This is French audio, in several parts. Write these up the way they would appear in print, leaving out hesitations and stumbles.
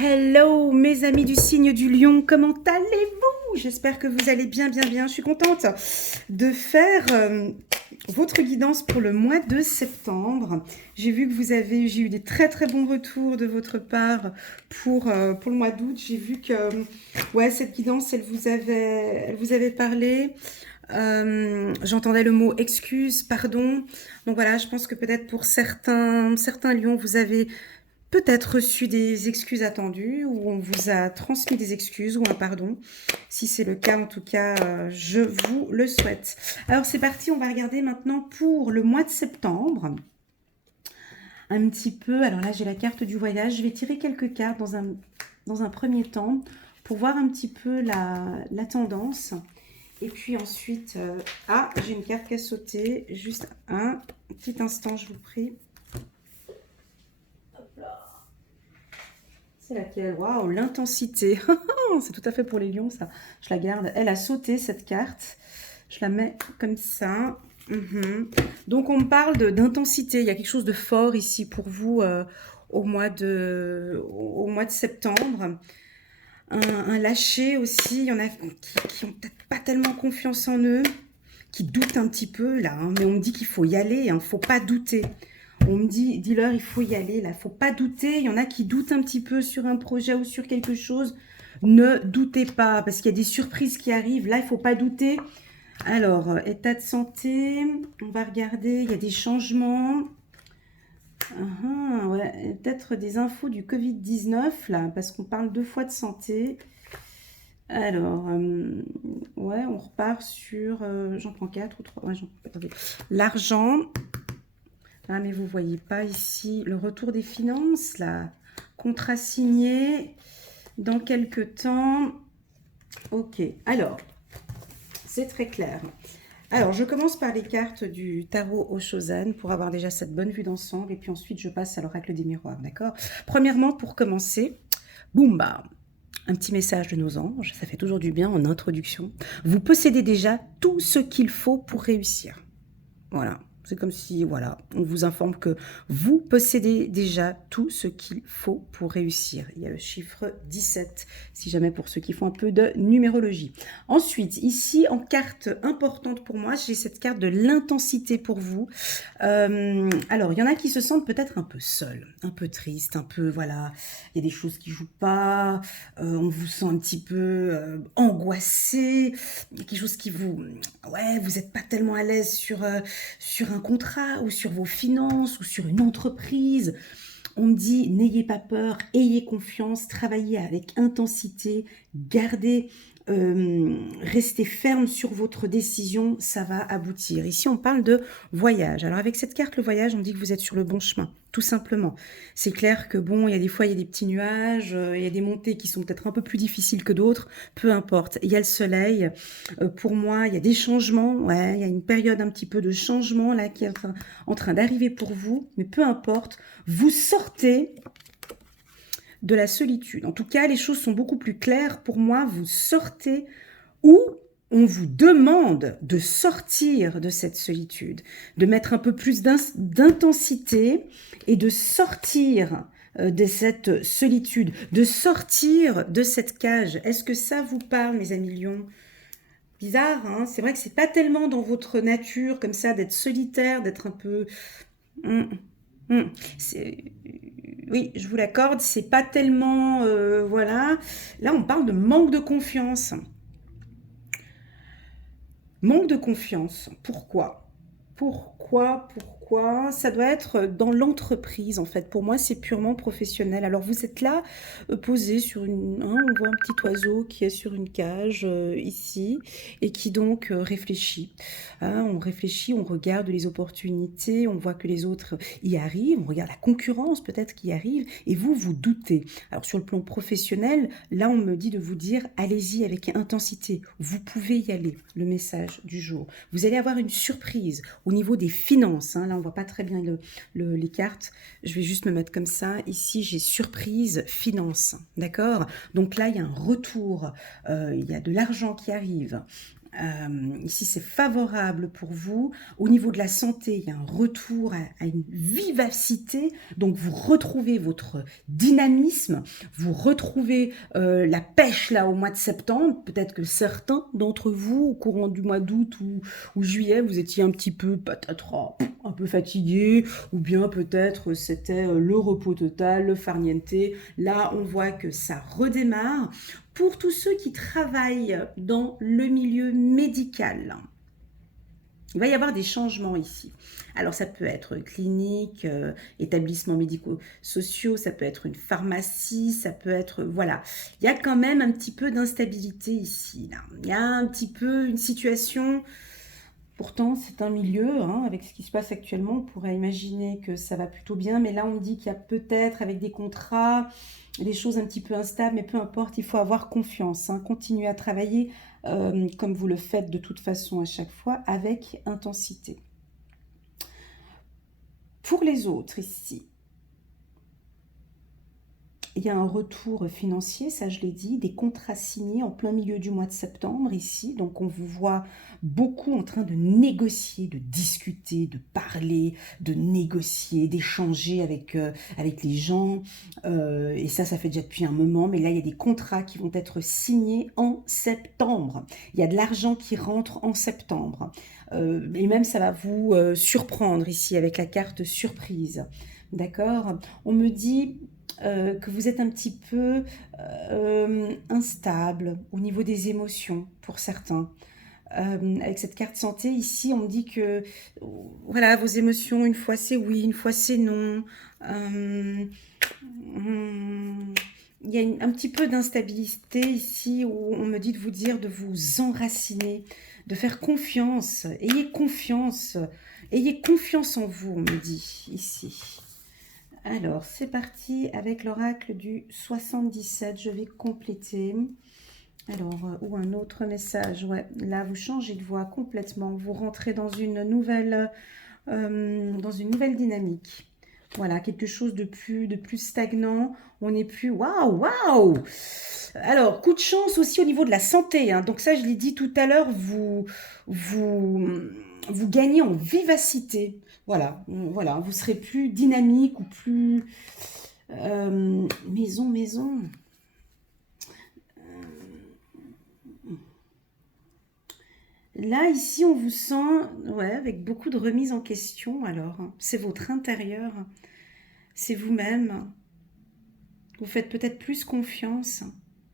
Hello mes amis du signe du lion, comment allez-vous? J'espère que vous allez bien. Je suis contente de faire votre guidance pour le mois de septembre. J'ai vu que j'ai eu des très bons retours de votre part pour le mois d'août. J'ai vu que ouais, cette guidance, elle vous avait parlé. J'entendais le mot excuse, pardon. Donc voilà, je pense que peut-être pour certains lions, vous avez peut-être reçu des excuses attendues ou on vous a transmis des excuses ou un pardon. Si c'est le cas, en tout cas, je vous le souhaite. Alors c'est parti, on va regarder maintenant pour le mois de septembre. Un petit peu, alors là j'ai la carte du voyage. Je vais tirer quelques cartes dans un premier temps pour voir un petit peu la tendance. Et puis ensuite, j'ai une carte qui a sauté. Juste un petit instant, je vous prie. C'est laquelle? Waouh, l'intensité. C'est tout à fait pour les lions, ça. Je la garde. Elle a sauté, cette carte. Je la mets comme ça. Donc, on me parle d'intensité. Il y a quelque chose de fort ici pour vous au mois de septembre. Un lâcher aussi. Il y en a qui ont peut-être pas tellement confiance en eux, qui doutent un petit peu, là. Mais on me dit qu'il faut y aller. Il ne faut pas douter. On me dit, dis-leur, il faut y aller, là, il ne faut pas douter. Il y en a qui doutent un petit peu sur un projet ou sur quelque chose. Ne doutez pas, parce qu'il y a des surprises qui arrivent. Là, il ne faut pas douter. Alors, état de santé, on va regarder, il y a des changements. Ouais, peut-être des infos du Covid-19, là, parce qu'on parle 2 fois de santé. Alors, ouais, on repart sur... j'en prends 4 ou 3. Ouais, attendez. L'argent... Ah, mais vous ne voyez pas ici le retour des finances, là. Contrat signé dans quelques temps. Ok, alors, c'est très clair. Alors, je commence par les cartes du tarot Oshozen pour avoir déjà cette bonne vue d'ensemble. Et puis ensuite, je passe à l'oracle des miroirs, d'accord? Premièrement, pour commencer, boum, bam, un petit message de nos anges. Ça fait toujours du bien en introduction. Vous possédez déjà tout ce qu'il faut pour réussir. Voilà. C'est comme si, voilà, on vous informe que vous possédez déjà tout ce qu'il faut pour réussir. Il y a le chiffre 17, si jamais pour ceux qui font un peu de numérologie. Ensuite, ici, en carte importante pour moi, j'ai cette carte de l'intensité pour vous. Alors, il y en a qui se sentent peut-être un peu seuls, un peu tristes, un peu, voilà, il y a des choses qui ne jouent pas, on vous sent un petit peu angoissé, il y a quelque chose qui vous... Ouais, vous n'êtes pas tellement à l'aise sur un contrat ou sur vos finances ou sur une entreprise. On me dit, n'ayez pas peur, ayez confiance, travaillez avec intensité, gardez, restez ferme sur votre décision, ça va aboutir. Ici, on parle de voyage. Alors, avec cette carte, le voyage, on dit que vous êtes sur le bon chemin, tout simplement. C'est clair que, bon, il y a des fois, il y a des petits nuages, il y a des montées qui sont peut-être un peu plus difficiles que d'autres, peu importe. Il y a le soleil. Pour moi, il y a des changements, ouais, il y a une période un petit peu de changement, là, qui est en train d'arriver pour vous, mais peu importe, vous sortez de la solitude. En tout cas, les choses sont beaucoup plus claires. Pour moi, vous sortez ou on vous demande de sortir de cette solitude, de mettre un peu plus d'intensité et de sortir de cette solitude, de sortir de cette cage. Est-ce que ça vous parle, mes amis lions? Bizarre, hein? C'est vrai que c'est pas tellement dans votre nature, comme ça, d'être solitaire, d'être un peu... Hum, hum. Oui, je vous l'accorde, c'est pas tellement... voilà. Là, on parle de manque de confiance. Manque de confiance. Pourquoi? Pourquoi? Ça doit être dans l'entreprise, en fait. Pour moi, c'est purement professionnel. Alors, vous êtes là, posé sur une... hein, on voit un petit oiseau qui est sur une cage, ici, et qui donc réfléchit. Hein, on réfléchit, on regarde les opportunités, on voit que les autres y arrivent, on regarde la concurrence peut-être qui arrive, et vous, vous doutez. Alors, sur le plan professionnel, là, on me dit de vous dire, allez-y avec intensité. Vous pouvez y aller, le message du jour. Vous allez avoir une surprise au niveau des finances. Hein. Là, on voit pas très bien les cartes. Je vais juste me mettre comme ça. Ici, j'ai surprise, finance. D'accord? Donc là, il y a un retour. Il y a de l'argent qui arrive. Ici, c'est favorable pour vous. Au niveau de la santé, il y a un retour à une vivacité. Donc, vous retrouvez votre dynamisme, vous retrouvez la pêche là au mois de septembre. Peut-être que certains d'entre vous, au courant du mois d'août ou juillet, vous étiez un petit peu, peut-être un peu fatigué, ou bien peut-être c'était le repos total, le farniente. Là, on voit que ça redémarre. Pour tous ceux qui travaillent dans le milieu médical, il va y avoir des changements ici. Alors ça peut être clinique, établissements médico-sociaux, ça peut être une pharmacie, ça peut être... Voilà, il y a quand même un petit peu d'instabilité ici. Là. Il y a un petit peu une situation... Pourtant, c'est un milieu, hein, avec ce qui se passe actuellement, on pourrait imaginer que ça va plutôt bien, mais là, on me dit qu'il y a peut-être, avec des contrats, des choses un petit peu instables, mais peu importe, il faut avoir confiance, hein, continuer à travailler comme vous le faites de toute façon à chaque fois, avec intensité. Pour les autres, ici, il y a un retour financier, ça je l'ai dit, des contrats signés en plein milieu du mois de septembre ici. Donc on vous voit beaucoup en train de négocier, de discuter, de parler, de négocier, d'échanger avec les gens. Et ça fait déjà depuis un moment. Mais là, il y a des contrats qui vont être signés en septembre. Il y a de l'argent qui rentre en septembre. Et même ça va vous surprendre ici avec la carte surprise. D'accord? On me dit... que vous êtes un petit peu instable au niveau des émotions pour certains. Avec cette carte santé, ici, on me dit que voilà, vos émotions, une fois c'est oui, une fois c'est non. Il y a un petit peu d'instabilité ici où on me dit de vous dire de vous enraciner, de faire confiance. Ayez confiance en vous, on me dit ici. Alors, c'est parti avec l'oracle du 77. Je vais compléter. Alors, ou un autre message. Ouais, là, vous changez de voix complètement. Vous rentrez dans une nouvelle dynamique. Voilà, quelque chose de plus stagnant. On n'est plus... Waouh, waouh! Alors, coup de chance aussi au niveau de la santé. Hein. Donc ça, je l'ai dit tout à l'heure, vous gagnez en vivacité. Voilà, voilà, vous serez plus dynamique ou plus... maison. Là, ici, on vous sent ouais, avec beaucoup de remise en question. Alors, c'est votre intérieur, c'est vous-même. Vous faites peut-être plus confiance.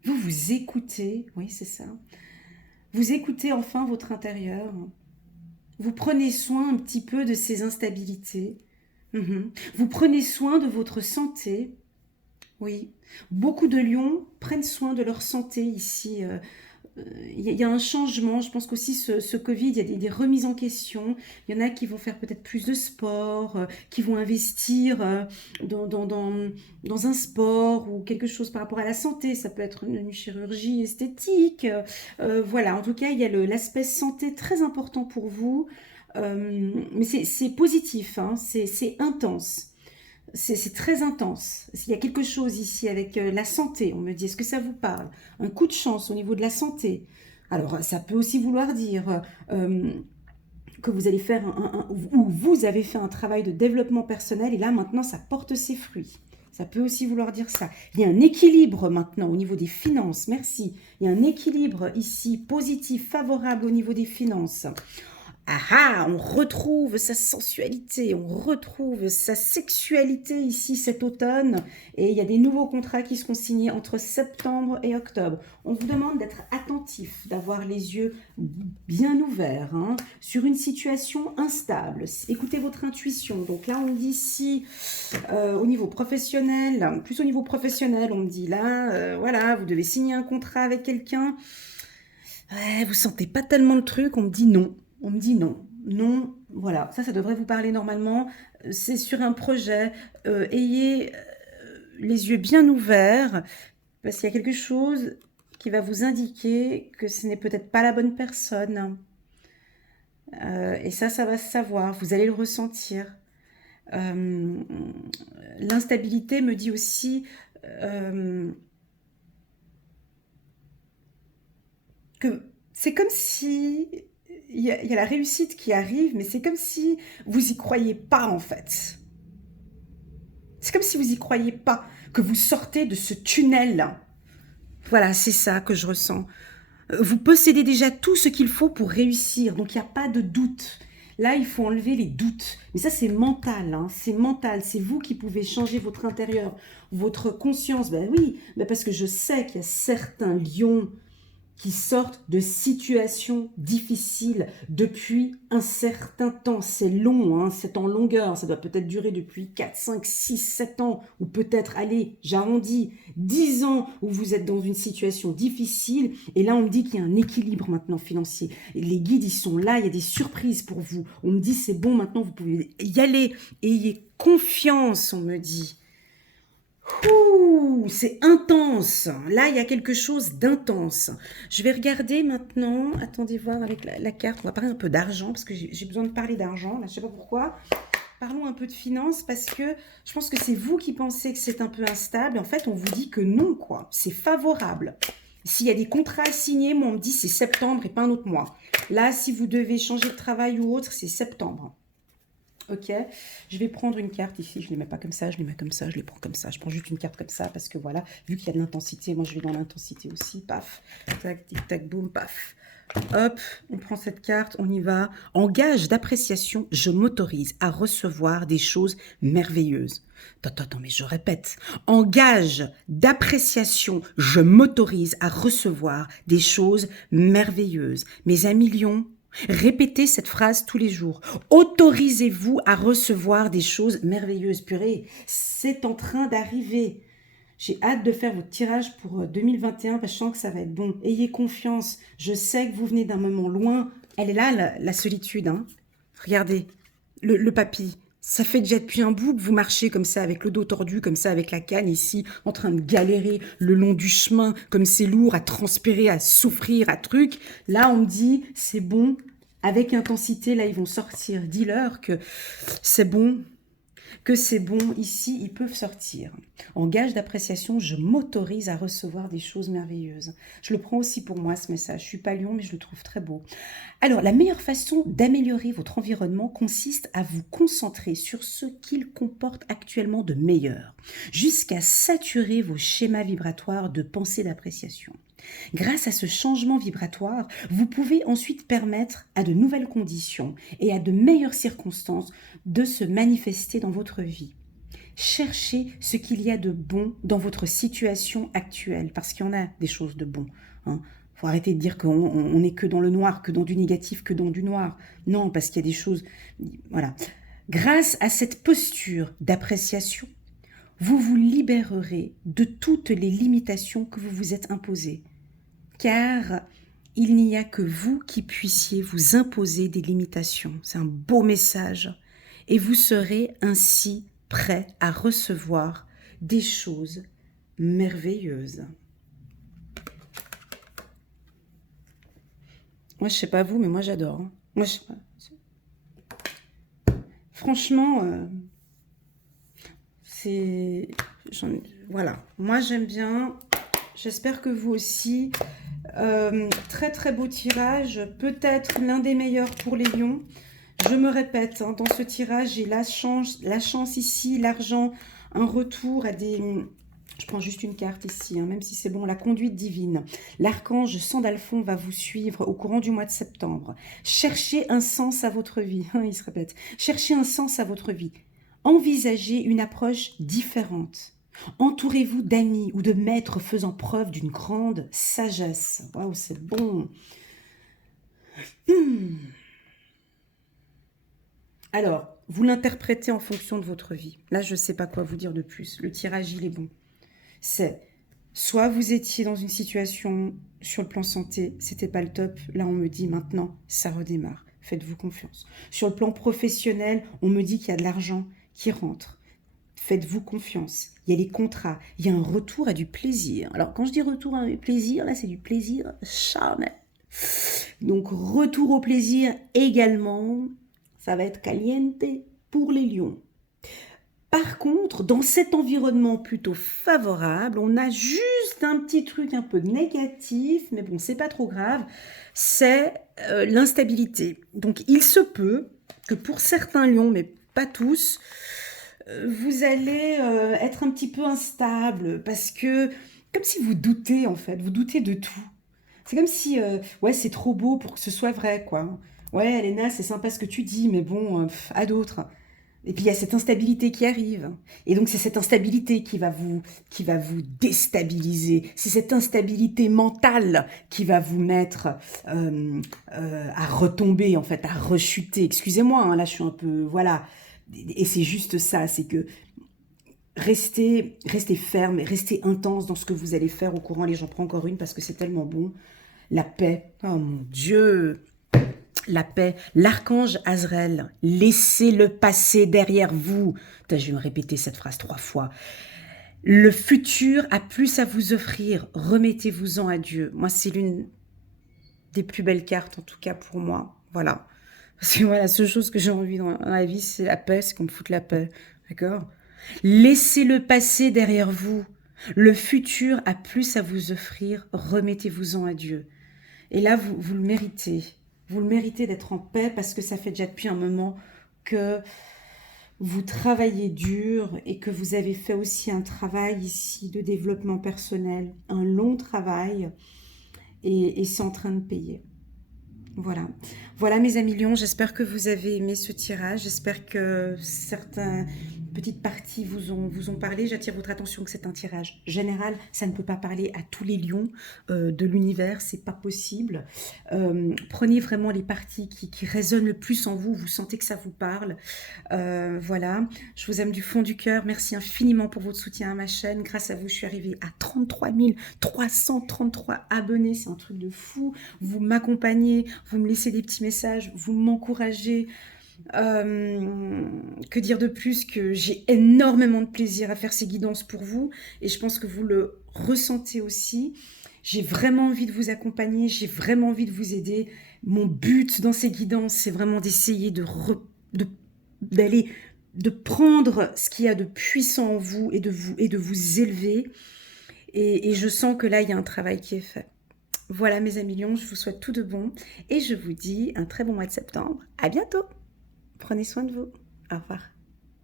Vous vous écoutez, oui, c'est ça. Vous écoutez enfin votre intérieur. Vous prenez soin un petit peu de ces instabilités. Vous prenez soin de votre santé. Oui, beaucoup de lions prennent soin de leur santé ici. Il y a un changement. Je pense qu'aussi ce Covid, il y a des remises en question. Il y en a qui vont faire peut-être plus de sport, qui vont investir dans un sport ou quelque chose par rapport à la santé. Ça peut être une chirurgie esthétique. Voilà, en tout cas, il y a l'aspect santé très important pour vous. Mais c'est positif, hein, c'est intense. C'est très intense. Il y a quelque chose ici avec la santé. On me dit, est-ce que ça vous parle? Un coup de chance au niveau de la santé. Alors, ça peut aussi vouloir dire que vous allez faire ou vous avez fait un travail de développement personnel et là, maintenant, ça porte ses fruits. Ça peut aussi vouloir dire ça. Il y a un équilibre maintenant au niveau des finances. Merci. Il y a un équilibre ici positif, favorable au niveau des finances. Ah ah, on retrouve sa sensualité, on retrouve sa sexualité ici cet automne. Et il y a des nouveaux contrats qui seront signés entre septembre et octobre. On vous demande d'être attentif, d'avoir les yeux bien ouverts hein, sur une situation instable. Écoutez votre intuition. Donc là, on dit ici, au niveau professionnel, plus au niveau professionnel, on me dit là, voilà, vous devez signer un contrat avec quelqu'un. Ouais, vous sentez pas tellement le truc, on me dit non. On me dit non. Non, voilà, ça devrait vous parler normalement. C'est sur un projet. Ayez les yeux bien ouverts parce qu'il y a quelque chose qui va vous indiquer que ce n'est peut-être pas la bonne personne. Et ça va se savoir. Vous allez le ressentir. L'instabilité me dit aussi que c'est comme si il y a la réussite qui arrive, mais c'est comme si vous y croyez pas en fait. C'est comme si vous y croyez pas, que vous sortez de ce tunnel. Voilà, c'est ça que je ressens. Vous possédez déjà tout ce qu'il faut pour réussir, donc il n'y a pas de doute. Là, il faut enlever les doutes. Mais ça, c'est mental, hein, c'est mental. C'est vous qui pouvez changer votre intérieur, votre conscience. Ben oui, ben parce que je sais qu'il y a certains lions qui sortent de situations difficiles depuis un certain temps. C'est long, hein, c'est en longueur, ça doit peut-être durer depuis 4, 5, 6, 7 ans, ou peut-être, allez, j'arrondis, 10 ans où vous êtes dans une situation difficile, et là on me dit qu'il y a un équilibre maintenant financier. Et les guides, ils sont là, il y a des surprises pour vous. On me dit, c'est bon, maintenant vous pouvez y aller, ayez confiance, on me dit. Ouh, c'est intense. Là, il y a quelque chose d'intense. Je vais regarder maintenant. Attendez voir avec la carte. On va parler un peu d'argent parce que j'ai besoin de parler d'argent. Là, je sais pas pourquoi. Parlons un peu de finances parce que je pense que c'est vous qui pensez que c'est un peu instable. En fait, on vous dit que non, quoi. C'est favorable. S'il y a des contrats à signer, moi, on me dit c'est septembre et pas un autre mois. Là, si vous devez changer de travail ou autre, c'est septembre. Ok, je vais prendre une carte ici, je ne les mets pas comme ça, je les mets comme ça, je les prends comme ça. Je prends juste une carte comme ça parce que voilà, vu qu'il y a de l'intensité, moi je vais dans l'intensité aussi, paf, tac, tic, tac, boum, paf. Hop, on prend cette carte, on y va. En gage d'appréciation, je m'autorise à recevoir des choses merveilleuses. Attends, mais je répète. En gage d'appréciation, je m'autorise à recevoir des choses merveilleuses. Mais un million. Répétez cette phrase tous les jours. Autorisez-vous à recevoir des choses merveilleuses. Purée, c'est en train d'arriver. J'ai hâte de faire votre tirage pour 2021 parce que je sens que ça va être bon. Ayez confiance. Je sais que vous venez d'un moment loin. Elle est là, la solitude. Hein. Regardez, le papy. Ça fait déjà depuis un bout que vous marchez comme ça, avec le dos tordu, comme ça, avec la canne ici, en train de galérer le long du chemin, comme c'est lourd, à transpirer, à souffrir, à truc. Là, on me dit, c'est bon, avec intensité, là, ils vont sortir. Dis-leur que c'est bon, ici, ils peuvent sortir. En gage d'appréciation, je m'autorise à recevoir des choses merveilleuses. Je le prends aussi pour moi, ce message. Je suis pas lion, mais je le trouve très beau. Alors, la meilleure façon d'améliorer votre environnement consiste à vous concentrer sur ce qu'il comporte actuellement de meilleur, jusqu'à saturer vos schémas vibratoires de pensée d'appréciation. Grâce à ce changement vibratoire, vous pouvez ensuite permettre à de nouvelles conditions et à de meilleures circonstances de se manifester dans votre vie. Cherchez ce qu'il y a de bon dans votre situation actuelle, parce qu'il y en a des choses de bon. Hein. Faut arrêter de dire qu'on n'est que dans le noir, que dans du négatif, que dans du noir. Non, parce qu'il y a des choses... Voilà. Grâce à cette posture d'appréciation, vous vous libérerez de toutes les limitations que vous vous êtes imposées. Car il n'y a que vous qui puissiez vous imposer des limitations. C'est un beau message. Et vous serez ainsi prêt à recevoir des choses merveilleuses. Moi, je sais pas vous, mais moi, j'adore. Hein. Moi, je sais pas. Franchement, c'est... Voilà. Moi, j'aime bien. J'espère que vous aussi. Très très beau tirage, peut-être l'un des meilleurs pour les lions. Je me répète, hein, dans ce tirage, j'ai la chance ici, l'argent, un retour à des... Je prends juste une carte ici, hein, même si c'est bon, la conduite divine. L'archange Sandalphon va vous suivre au courant du mois de septembre. Cherchez un sens à votre vie, hein, il se répète. Cherchez un sens à votre vie. Envisagez une approche différente. Entourez-vous d'amis ou de maîtres faisant preuve d'une grande sagesse. Waouh, c'est bon. Alors, vous l'interprétez en fonction de votre vie. Là, je ne sais pas quoi vous dire de plus. Le tirage, il est bon. C'est soit vous étiez dans une situation sur le plan santé, c'était pas le top. Là, on me dit maintenant, ça redémarre. Faites-vous confiance. Sur le plan professionnel, on me dit qu'il y a de l'argent qui rentre. Faites-vous confiance. Il y a les contrats. Il y a un retour à du plaisir. Alors, quand je dis retour à du plaisir, là, c'est du plaisir charnel. Donc, retour au plaisir également. Ça va être caliente pour les lions. Par contre, dans cet environnement plutôt favorable, on a juste un petit truc un peu négatif, mais bon, c'est pas trop grave, c'est l'instabilité. Donc, il se peut que pour certains lions, mais pas tous, vous allez être un petit peu instable parce que, comme si vous doutez en fait, vous doutez de tout. C'est comme si, ouais, c'est trop beau pour que ce soit vrai, quoi. Ouais, Elena, c'est sympa ce que tu dis, mais bon, à d'autres. Et puis il y a cette instabilité qui arrive. Et donc c'est cette instabilité qui va vous déstabiliser. C'est cette instabilité mentale qui va vous mettre à retomber, en fait, à rechuter. Excusez-moi, hein, là je suis un peu... Voilà. Et c'est juste ça, c'est que restez ferme, restez intense dans ce que vous allez faire au courant. Allez, j'en prends encore une parce que c'est tellement bon. La paix. Oh mon Dieu. La paix, l'archange Azraël, laissez-le passer derrière vous. Putain, je vais me répéter cette phrase 3 fois. Le futur a plus à vous offrir, remettez-vous-en à Dieu. Moi, c'est l'une des plus belles cartes, en tout cas pour moi. Voilà. Parce que voilà, la seule chose que j'ai envie dans la vie, c'est la paix, c'est qu'on me foute la paix. D'accord? Laissez-le passer derrière vous. Le futur a plus à vous offrir, remettez-vous-en à Dieu. Et là, vous le méritez. Vous le méritez d'être en paix parce que ça fait déjà depuis un moment que vous travaillez dur et que vous avez fait aussi un travail ici de développement personnel, un long travail et c'est en train de payer. Voilà. Voilà mes amis lions, j'espère que vous avez aimé ce tirage, j'espère que certaines petites parties vous ont parlé. J'attire votre attention que c'est un tirage général, ça ne peut pas parler à tous les lions de l'univers, c'est pas possible. Prenez vraiment les parties qui résonnent le plus en vous, vous sentez que ça vous parle. Voilà, je vous aime du fond du cœur, merci infiniment pour votre soutien à ma chaîne. Grâce à vous, je suis arrivée à 33 333 abonnés, c'est un truc de fou. Vous m'accompagnez, vous me laissez des petits messages, vous m'encouragez. Que dire de plus que j'ai énormément de plaisir à faire ces guidances pour vous et je pense que vous le ressentez aussi. J'ai vraiment envie de vous accompagner, j'ai vraiment envie de vous aider. Mon but dans ces guidances, c'est vraiment d'essayer d'aller de prendre ce qu'il y a de puissant en vous et de vous élever. Et je sens que là, il y a un travail qui est fait. Voilà mes amis lions, je vous souhaite tout de bon et je vous dis un très bon mois de septembre. À bientôt. Prenez soin de vous. Au revoir.